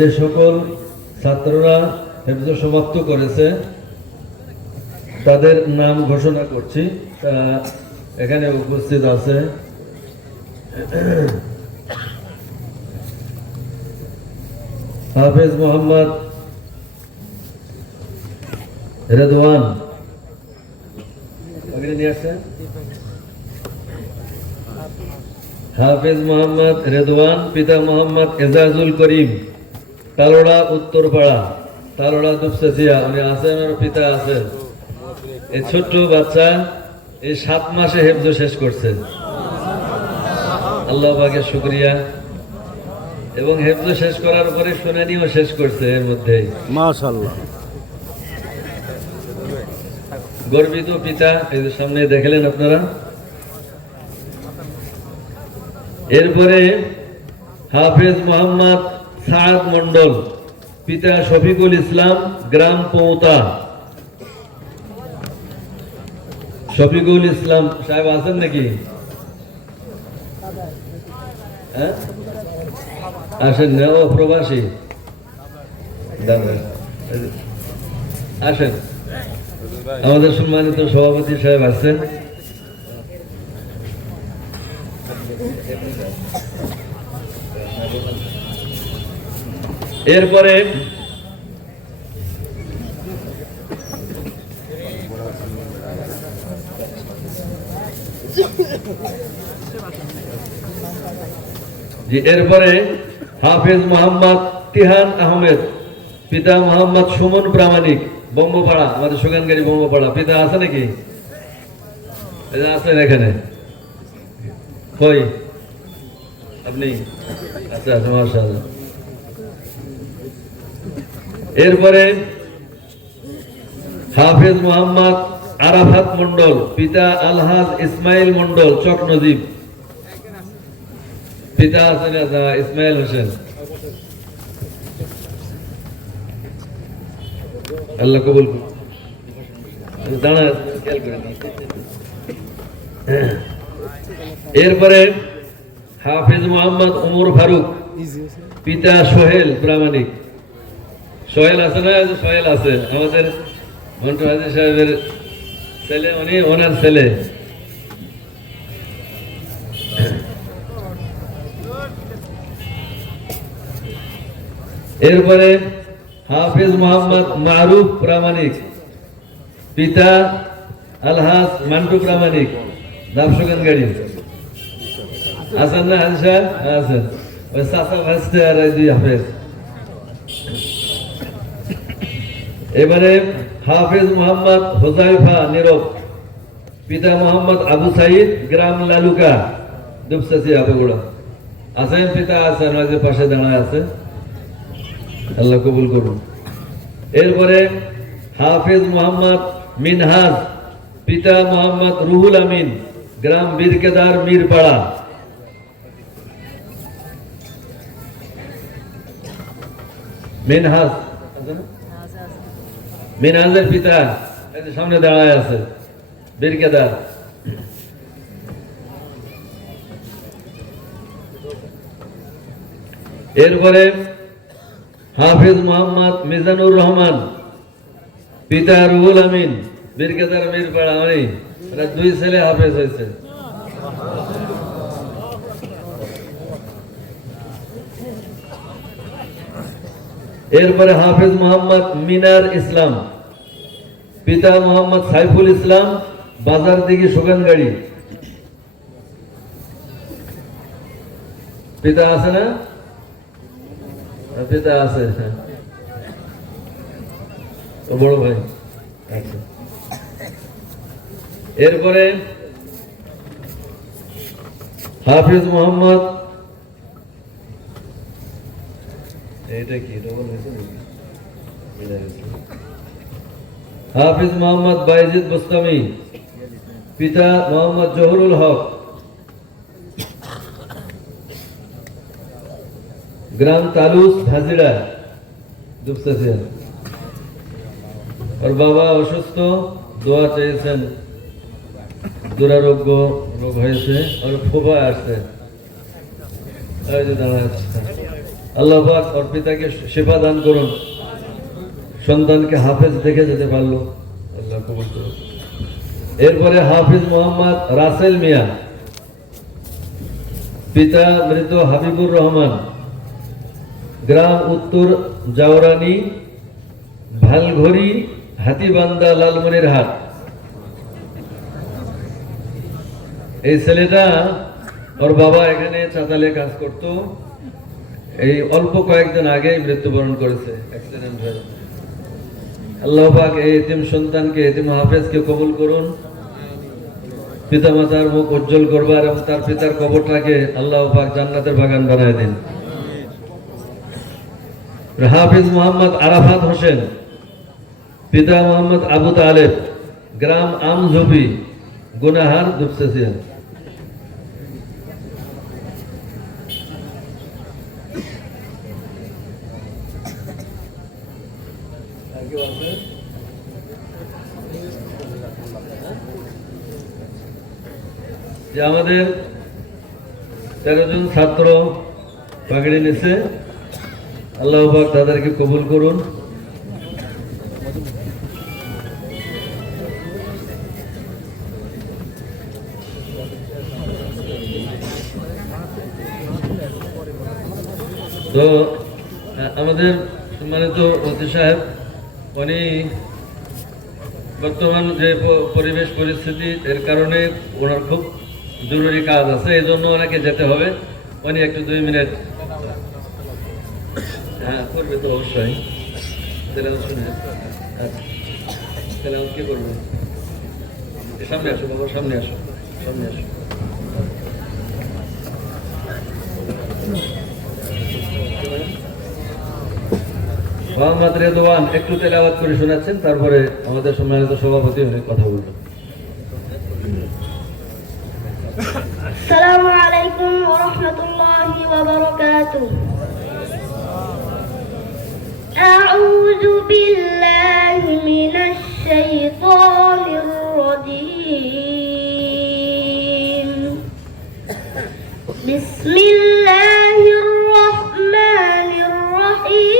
যে সকল ছাত্ররা হেফজ সমাপ্ত করেছে তাদের নাম ঘোষণা করছি। এখানে উপস্থিত আছে হাফেজ মোহাম্মদ রেদওয়ান, হাফেজ মোহাম্মদ রেদওয়ান, পিতা মোহাম্মদ এজাজুল করিম, তালোড়া উত্তরপাড়া, তালোড়া দুপচাচিয়া। উনি আছেন, ওর পিতা আছেন। এই ছোট্ট বাচ্চা এই 7 মাসে হেফজ শেষ করছে। আল্লাহ পাকের শুকরিয়া। এবং হেফজ শেষ করার পরে শুনানিও শেষ করছে এর মধ্যে। মাশাআল্লাহ, গর্বিত পিতা। এই যে সামনে দেখলেন আপনারা। এরপরে হাফেজ মোহাম্মদ সাদ মন্ডল, পিতা শফিকুল ইসলাম, গ্রাম পৌতা। শফিকুল ইসলাম সাহেব আছেন নাকি? আসেন না, ও প্রবাসী। আসেন, আমাদের সম্মানিত সভাপতি সাহেব আছেন। এরপরে হাফেজ মোহাম্মদ তিহান আহমেদ, পিতা মোহাম্মদ সুমন প্রামাণিক, বঙ্গপাড়া, আমাদের সুগানগাড়ি বঙ্গপাড়া। পিতা আছে নাকি? আছেন এখানে? কই আপনি? আচ্ছা আচ্ছা, মাশাআল্লাহ। এরপরে হাফেজ মোহাম্মদ আরাফাত মন্ডল, পিতা আলহাজ ইসমাইল মন্ডল, চক নজিব। পিতা আছেন ইসমাইল হোসেন। আল্লাহ কবুল করুন। এরপরে হাফেজ মোহাম্মদ ওমর ফারুক, পিতা সোহেল প্রামাণিক। সোহেল আছে না? সোহেল আছে, আমাদের মন্টু হাজি সাহেবের ছেলে, উনি ওনার ছেলে। এরপরে হাফেজ মোহাম্মদ মারুফ প্রামাণিক, পিতা আলহাজ মান্টু প্রামাণিক, দাবসুগানগাড়ি। আছেন না হাজি সাহেব? আছেন। ওই চাচা ভাসতে আর দুই হাফেজ। এবারে হাফেজ মোহাম্মদ হোজাইফা নীরব, পিতা মোহাম্মদ আবু সাইদ, গ্রাম লালুকা, দুপচাচি আবুগুড়া। আছেন? পিতা আছেন, ওই যে পাশে দাঁড়ায় আছে। আল্লাহ কবুল করুন। এরপরে হাফেজ মোহাম্মদ মিনহাজ, পিতা মোহাম্মদ রুহুল আমিন, গ্রাম বীরকেদার, মিরপাড়া। মিনহাজ, মিনহাজের পিতা সামনে দাঁড়ায় আছে, বীরকেদার। এরপরে হাফেজ মোহাম্মদ মিজানুর রহমান, পিতা রুহুল আমিন, বীরকেদার, মিরপাড়া। মানে 2 ছেলে হাফেজ হয়েছে। এরপরে হাফেজ মোহাম্মদ মিনার ইসলাম, পিতা মোহাম্মদ সাইফুল ইসলাম, বাজার দিকে সুগানগাড়ি। পিতা আছে না? পিতা আছে, বড় ভাই। আচ্ছা, এরপরে হাফিজ মোহাম্মদ, এটা কি হাফিজ মোহাম্মদ বাইজিদ বুস্তামি, পিতা মোহাম্মদ জহুরুল হক, গ্রাম তালুস, হাজিরা, দুপচাচিয়া। और बाबा অসুস্থ, দোয়া চেয়েছেন, দুরারোগ্য রোগ হয়েছে। আর ফুফা আসছে, দাঁড়ায় আল্লাহ পাক ওর পিতাকে সেবা দান করুন, সন্তানকে হাফেজ দেখে যেতে পারলো, আল্লাহ কবুল করুন। এরপরে হাফিজ মোহাম্মদ রাসেল মিয়া, পিতা মৃত হাবিবুর রহমান, গ্রাম উত্তর জাওরানি, ভালঘড়ি, হাতিবান্ধা, লালমনিরহাট। এই ছেলেটা, ওর বাবা এখানে চাতালে কাজ করত, এই অল্প কয়েকদিন আগেই মৃত্যুবরণ করেছে অ্যাক্সিডেন্ট হয়ে। আল্লাহ পাক এই এতিম সন্তানকে, এতিম হাফেজকে কবুল করুন, পিতা মাতার মুখ উজ্জ্বল করবার এবং তার পিতার কবরটাকে আল্লাহ পাক জান্নাতের বাগান বানায় দিন। হাফিজ মোহাম্মদ আরাফাত হোসেন, পিতা মোহাম্মদ আবু তালেব, গ্রাম আমঝুপি, গুনাহার, দুপসেসিয়া। যে আমাদের 13 জন ছাত্র পাগড়ি নিছে, আল্লাহ পাক তাদেরকে কবুল করুন। তো আমাদের সম্মানিত অতি সাহেব, উনি বর্তমান যে পরিবেশ পরিস্থিতি, এর কারণে ওনার খুব জরুরি কাজ আছে, এই জন্য ওনাকে যেতে হবে। উনি একটু 2 মিনিট, হ্যাঁ করবে তো অবশ্যই। শুনে আচ্ছা, কি করবো? সামনে আসো বাবা, সামনে আসো, সামনে আসো। মোহাম্মদ রেদওয়ান একটু তেলাওয়াত করে শোনাচ্ছেন, তারপরে আমাদের সম্মানিত সভাপতি অনেক কথা বলবেন। আসসালামু আলাইকুম ওয়া রাহমাতুল্লাহি ওয়া বারাকাতুহু। আউযু বিল্লাহি মিনাশ শাইতানির রাজীম। বিসমিল্লাহির রাহমানির রাহিম।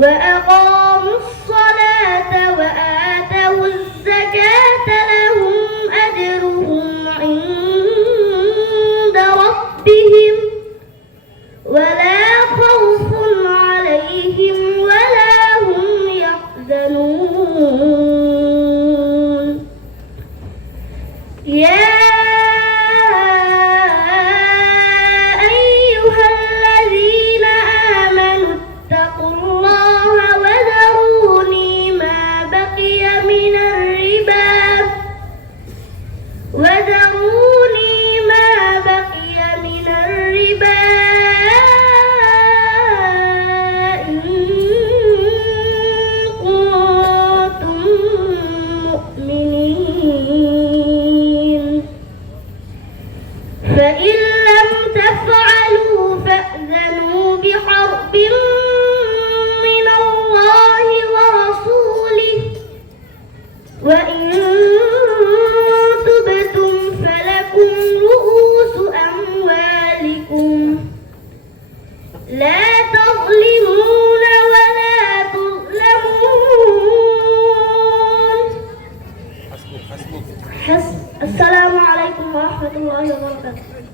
وأقاموا الصلاة وآتوا الزكاة لهم أجرهم عند ربهم ولا خوف عليهم ولا هم يحزنون. يا أيها الذين آمنوا اتقوا الله وذروني ما بقي من الربا إن كنتم مؤمنين. فإن لم تفعلوا فأذنوا بحرب من الله ورسوله وإن تبتم فلكم رؤوس أموالكم لا تظلمون ولا تظلمون. السلام عليكم ورحمة الله وبركاته.